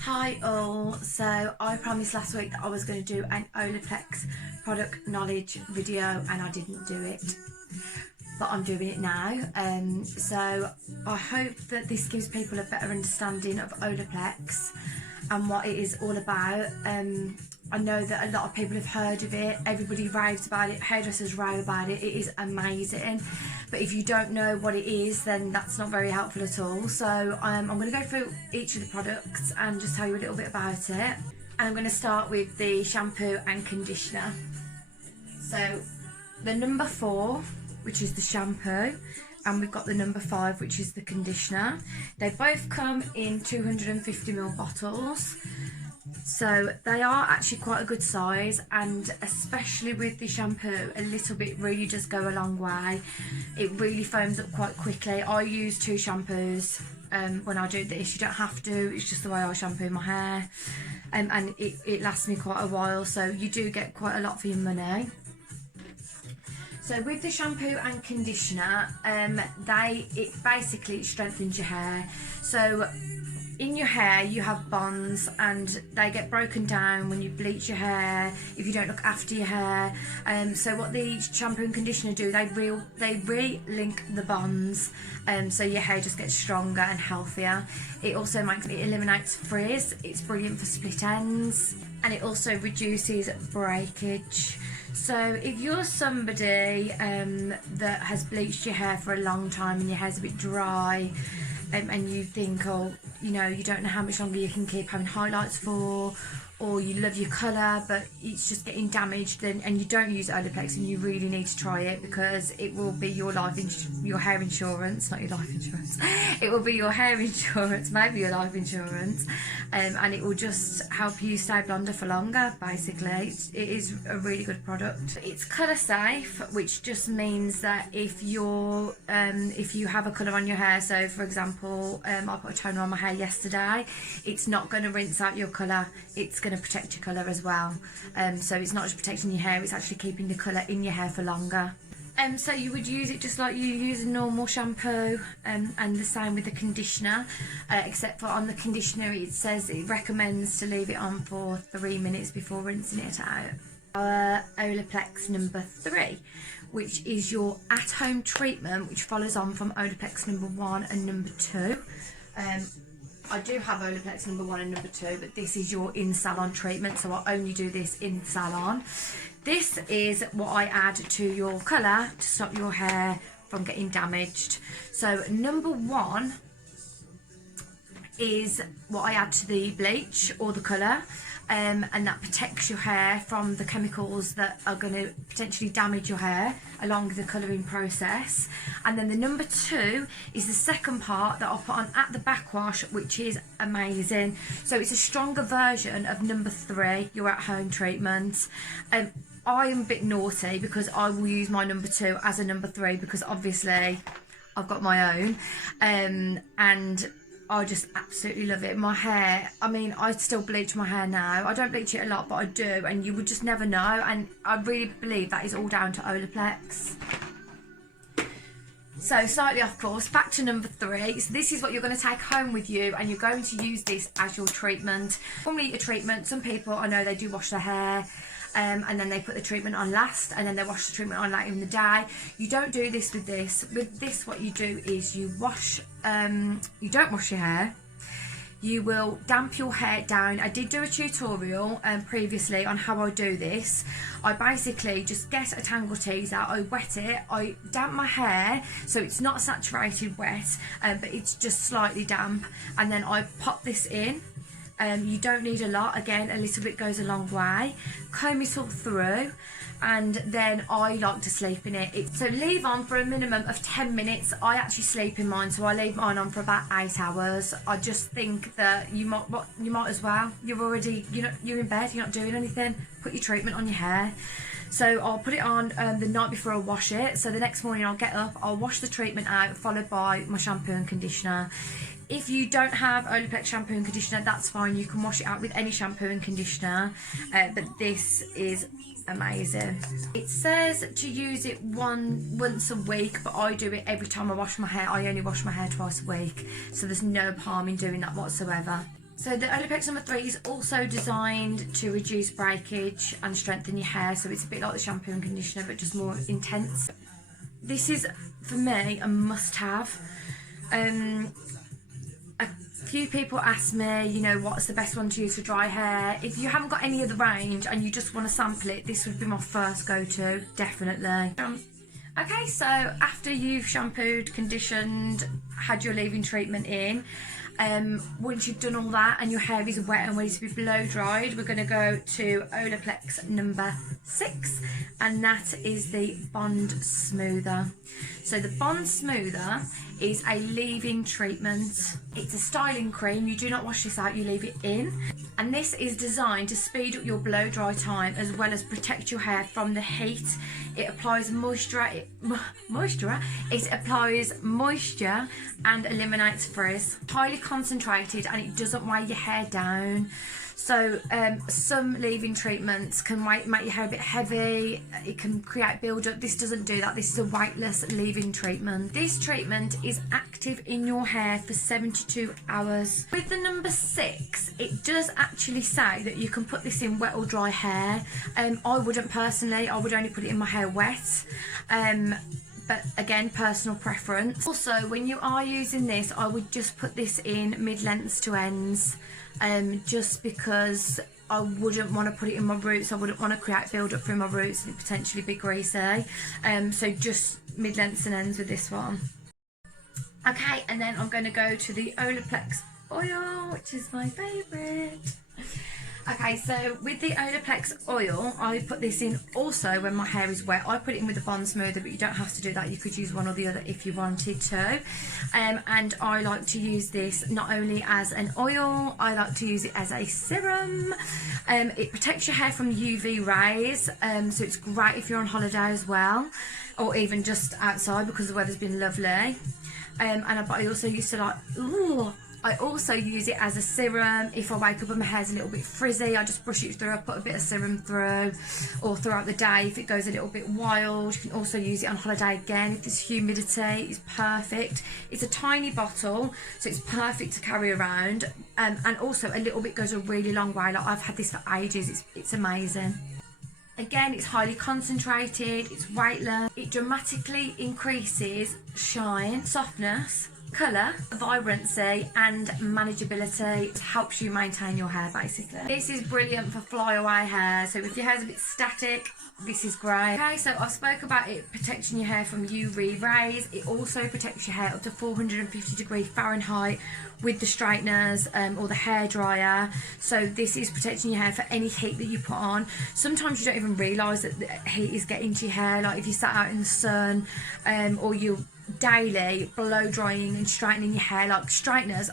Hi all, so I promised last week that I was going to do an Olaplex product knowledge video and I didn't do it, but I'm doing it now. So I hope that this gives people a better understanding of Olaplex and what it is all about. I know that a lot of people have heard of it, everybody raves about it, hairdressers rave about it, it is amazing. But if you don't know what it is, then that's not very helpful at all. So I'm going to go through each of the products and just tell you a little bit about it. And I'm going to start with the shampoo and conditioner. So the number 4, which is the shampoo, and we've got the number 5, which is the conditioner. They both come in 250ml bottles. So they are actually quite a good size, and especially with the shampoo, a little bit really does go a long way. It really foams up quite quickly. I use 2 shampoos when I do this. You don't have to, it's just the way I shampoo my hair, and it lasts me quite a while, so you do get quite a lot for your money. So with the shampoo and conditioner, it basically strengthens your hair. So in your hair you have bonds and they get broken down when you bleach your hair, if you don't look after your hair. So what the shampoo and conditioner do, they re-link the bonds, so your hair just gets stronger and healthier. It also eliminates frizz, it's brilliant for split ends, and it also reduces breakage. So if you're somebody that has bleached your hair for a long time and your hair's a bit dry, and you think, oh, you know, you don't know how much longer you can keep having highlights for, or you love your colour but it's just getting damaged, and you don't use Olaplex, and you really need to try it, because it will be your hair insurance, not your life insurance. It will be your hair insurance, maybe your life insurance, and it will just help you stay blonder for longer. Basically, it is a really good product. It's colour safe, which just means that if you have a colour on your hair, so for example, I put a toner on my hair yesterday, it's not going to rinse out your colour, it's going to protect your colour as well. So it's not just protecting your hair, it's actually keeping the colour in your hair for longer. So you would use it just like you use a normal shampoo, and the same with the conditioner, except for on the conditioner it says it recommends to leave it on for 3 minutes before rinsing it out. Our Olaplex number 3, which is your at-home treatment, which follows on from Olaplex number 1 and number 2. I do have Olaplex number 1 and number 2, but this is your in-salon treatment, so I only do this in salon. This is what I add to your colour to stop your hair from getting damaged. So number 1 is what I add to the bleach or the colour, and that protects your hair from the chemicals that are going to potentially damage your hair along the colouring process. And then the number 2 is the second part that I'll put on at the backwash, which is amazing. So it's a stronger version of number 3, your at-home treatment. I am a bit naughty because I will use my number 2 as a number 3, because obviously I've got my own, and I just absolutely love it. My hair, I mean, I still bleach my hair now. I don't bleach it a lot, but I do, and you would just never know, and I really believe that is all down to Olaplex. So slightly off course, back to number 3. So this is what you're going to take home with you, and you're going to use this as your treatment. Normally a treatment, some people, I know they do wash their hair, and then they put the treatment on last, and then they wash the treatment on later in the day. You don't do this with this. With this, what you do is you wash, you don't wash your hair. You will damp your hair down. I did do a tutorial previously on how I do this. I basically just get a Tangle Teezer, I wet it, I damp my hair so it's not saturated wet, but it's just slightly damp, and then I pop this in. You don't need a lot, again, a little bit goes a long way. Comb it all through, and then I like to sleep in it. So leave on for a minimum of 10 minutes. I actually sleep in mine, so I leave mine on for about 8 hours. I just think that you might as well. You're in bed, you're not doing anything. Put your treatment on your hair. So I'll put it on the night before I wash it. So the next morning I'll get up, I'll wash the treatment out, followed by my shampoo and conditioner. If you don't have Olaplex shampoo and conditioner, that's fine. You can wash it out with any shampoo and conditioner, but this is amazing. It says to use it once a week, but I do it every time I wash my hair. I only wash my hair twice a week, so there's no harm in doing that whatsoever. So the Olaplex number 3 is also designed to reduce breakage and strengthen your hair, so it's a bit like the shampoo and conditioner but just more intense. This is, for me, a must-have. A few people ask me, you know, what's the best one to use for dry hair. If you haven't got any of the range and you just want to sample it, this would be my first go-to, definitely. Okay, so after you've shampooed, conditioned, had your leave-in treatment in, once you've done all that and your hair is wet and ready to be blow dried, we're going to go to Olaplex number 6, and that is the Bond Smoother. So the Bond Smoother is a leave-in treatment. It's a styling cream. You do not wash this out, you leave it in, and this is designed to speed up your blow dry time as well as protect your hair from the heat. It applies moisture, it applies moisture and eliminates frizz. Highly concentrated, and it doesn't weigh your hair down. So some leave-in treatments can make your hair a bit heavy, it can create build-up. This doesn't do that. This is a weightless leave-in treatment. This treatment is active in your hair for 72 hours. With the number 6, it does actually say that you can put this in wet or dry hair. I wouldn't personally, I would only put it in my hair wet. But again, personal preference. Also, when you are using this, I would just put this in mid-lengths to ends, just because I wouldn't want to put it in my roots. I wouldn't want to create build-up through my roots and potentially be greasy. So just mid-lengths and ends with this one. Okay, and then I'm going to go to the Olaplex oil, which is my favourite. Okay, so with the Olaplex oil, I put this in also when my hair is wet. I put it in with the Bond Smoother, but you don't have to do that. You could use one or the other if you wanted to. And I like to use this not only as an oil, I like to use it as a serum. It protects your hair from UV rays, so it's great if you're on holiday as well, or even just outside because the weather's been lovely. But I also used to like, I also use it as a serum. If I wake up and my hair's a little bit frizzy, I just brush it through, I put a bit of serum through, or throughout the day if it goes a little bit wild. You can also use it on holiday again if there's humidity. It's perfect. It's a tiny bottle, so it's perfect to carry around, and also a little bit goes a really long way. Like, I've had this for ages. It's amazing. Again, it's highly concentrated, it's weightless, it dramatically increases shine, softness, colour, vibrancy and manageability. It helps you maintain your hair basically. This is brilliant for flyaway hair, so if your hair's a bit static, this is great. Okay, so I've spoke about it protecting your hair from UV rays. It also protects your hair up to 450 degrees Fahrenheit with the straighteners or the hair dryer. So this is protecting your hair for any heat that you put on. Sometimes you don't even realise that the heat is getting to your hair, like if you sat out in the sun or you're daily blow drying and straightening your hair. Like, straighteners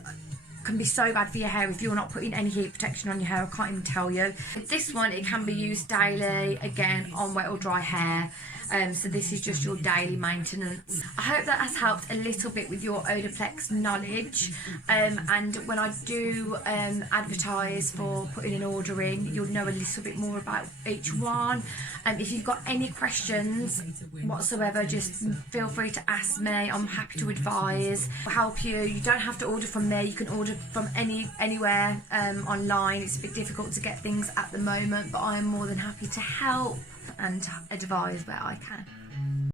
can be so bad for your hair if you're not putting any heat protection on your hair. I can't even tell you. With this one, it can be used daily, again on wet or dry hair. So this is just your daily maintenance. I hope that has helped a little bit with your Olaplex knowledge, and when I do advertise for putting an order in, you'll know a little bit more about each one. If you've got any questions whatsoever, just feel free to ask me. I'm happy to advise, help you. You don't have to order from me. You can order from anywhere online. It's a bit difficult to get things at the moment, but I am more than happy to help and advise where I can.